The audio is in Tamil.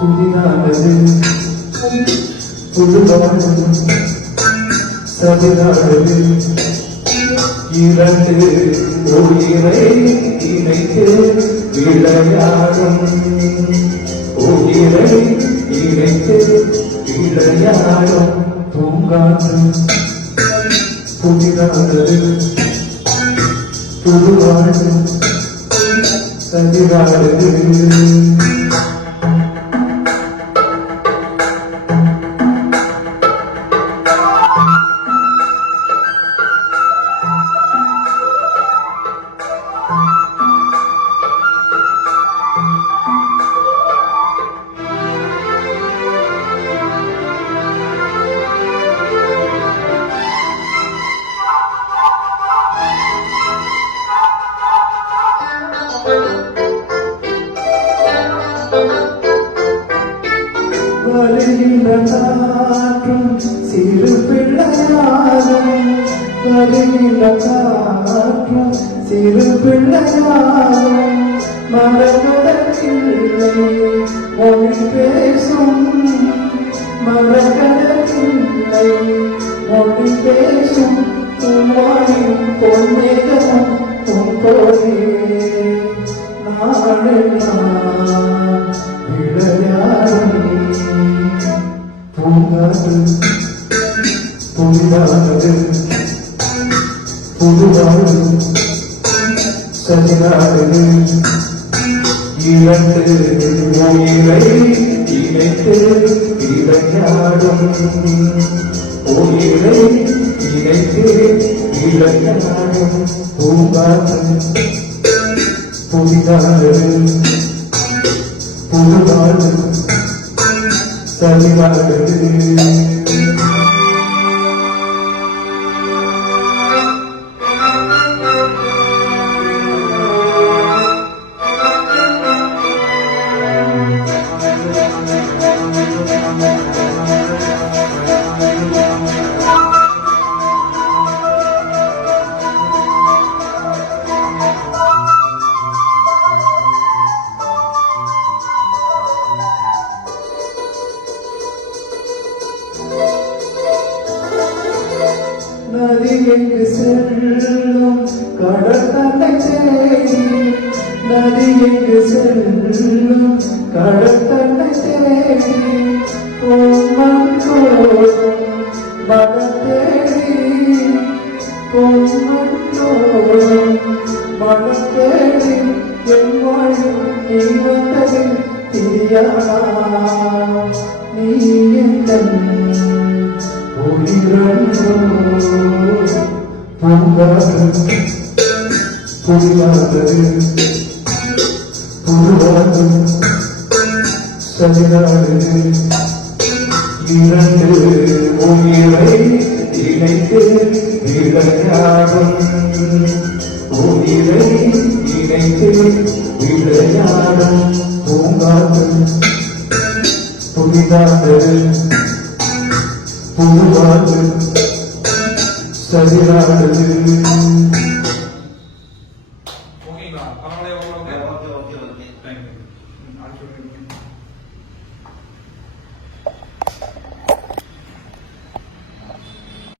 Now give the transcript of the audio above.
புதிதானது புதுவாழ்வு சதிரானது இரண்டு உயிரை இணைத்து விளையாடும் உயிரை இணைத்து விளையாடும் பூங்காற்று புதிதானது புதுவாழ்வு சதிரானது காற்றும் சிறு பிள்ளையாகும் வருகின்ற காற்றும் சிறு பிள்ளையாகும் மரகதத்தில்லை மொழி பேசும் மரகதத்தில்லை மொழி பேசும் துமாயும் பொன்னேகமும் பொன்போலே நாளெல்லாம் விளையாடும் பூங்காற்று புதிதானது புதுவாழ்வு சதிரானது இரண்டு உயிரை இணைத்து விளையாடும் உயிரை இணைத்து விளையாடும் பூங்காற்று புதிதானது புதுவாழ்வு சதிரானது நதி எங்கு செல்லும் கடல் தன்னை தேடி நதி எங்கு செல்லும் கடல் தன்னை தேடி பொம்மன் தோறும் மனம் தேடி பொம்மன் தோறும் மனம் தேடி என் வாழ்வில் நீ வந்தது தெரியாதா நீ என் பூங்காற்று புதிதானது புதுவாழ்வு சதிரானது இரண்டு உயிரை இணைத்து விளையாடும் உயிரை இணைத்து விளையாடும் பூங்காற்று புதிதானது புதுவாழ்வு சதிரானது. ஓகேங்களா? பரவாயில்லையா? ஓகே. தேங்க்யூ.